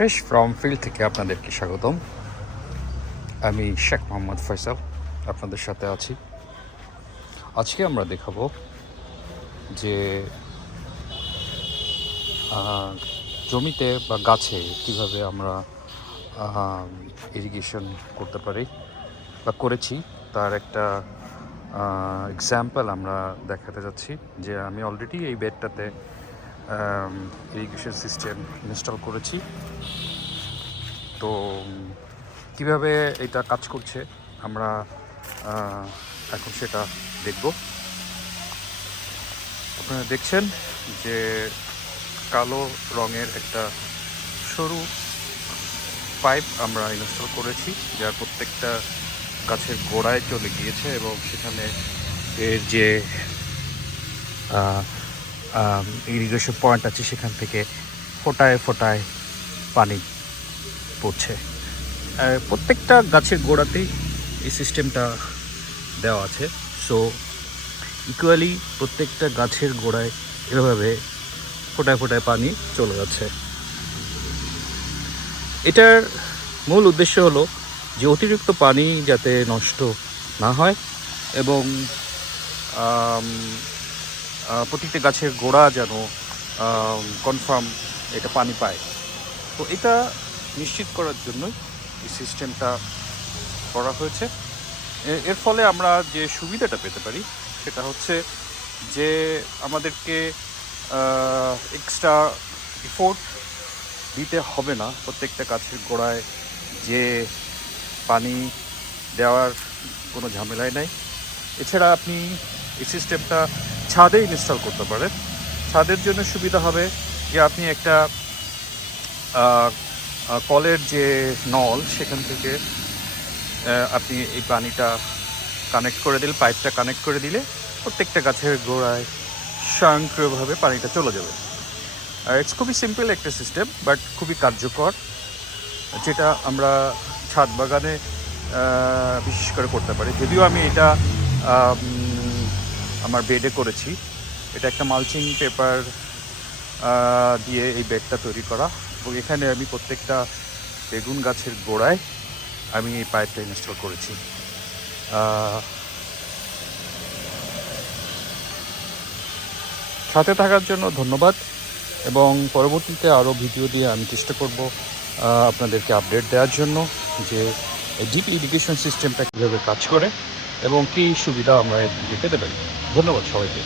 Fresh from field থেকে আপনাদেরকে স্বাগতম। আমি শেখ মোহাম্মদ ফয়সাল আপনাদের সাথে আছি। আজকে আমরা দেখাবো যে জমিতে বা গাছে কিভাবে আমরা ইরিগেশন করতে পারি বা করেছি তার একটা এক্সাম্পল আমরা দেখাতে যাচ্ছি। যে আমি অলরেডি এই বেডটাতে ইরিগেশন সিস্টেম ইনস্টল করেছি। তো কিভাবে এটা কাজ করছে আমরা এখন সেটা দেখব। আপনারা দেখছেন যে কালো রঙের একটা সরু পাইপ আমরা ইনস্টল করেছি, যার প্রত্যেকটা গাছের গোড়ায় চলে গিয়েছে এবং সেখানে এর যে ইরিগেশন পয়েন্ট আছে সেখান থেকে ফোটায় ফোটায় পানি পড়ছে। প্রত্যেকটা গাছের গোড়াতেই এই সিস্টেমটা দেওয়া আছে। সো ইকুয়ালি প্রত্যেকটা গাছের গোড়ায় এভাবে ফোটায় ফোটায় পানি চলে যাচ্ছে। এটার মূল উদ্দেশ্য হলো যে অতিরিক্ত পানি যাতে নষ্ট না হয় এবং প্রত্যেকটা গাছের গোড়া যেন কনফার্ম এটা পানি পায়। তো এটা নিশ্চিত করার জন্যই এই সিস্টেমটা করা হয়েছে। এর ফলে আমরা যে সুবিধাটা পেতে পারি সেটা হচ্ছে যে আমাদেরকে এক্সট্রা এফোর্ট দিতে হবে না প্রত্যেকটা গাছের গোড়ায় যে পানি দেওয়ার কোনো ঝামেলাই নাই। এছাড়া আপনি এই সিস্টেমটা ছাদে ইনস্টল করতে পারেন। ছাদের জন্য সুবিধা হবে যে আপনি একটা কলের যে নল সেখান থেকে আপনি এই পানিটা কানেক্ট করে দিলে, পাইপটা কানেক্ট করে দিলে প্রত্যেকটা গাছের গোড়ায় স্বয়ংক্রিয়ভাবে পানিটা চলে যাবে। ইটস খুবই সিম্পল একটা সিস্টেম, বাট খুবই কার্যকর, যেটা আমরা ছাদ বাগানে বিশেষ করে করতে পারি। যদিও আমি এটা আমার বেডে করেছি। এটা একটা মালচিং পেপার দিয়ে এই বেডটা তৈরি করা এবং এখানে আমি প্রত্যেকটা বেগুন গাছের গোড়ায় আমি এই পাইপটা ইনস্টল করেছি। সাথে থাকার জন্য ধন্যবাদ এবং পরবর্তীতে আরও ভিডিও দিয়ে আমি চেষ্টা করব আপনাদেরকে আপডেট দেওয়ার জন্য যে ডিপ ইরিগেশন সিস্টেমটা কীভাবে কাজ করে এবং কী সুবিধা আমরা এর থেকে পেতে পারি। ধন্যবাদ সবাইকে।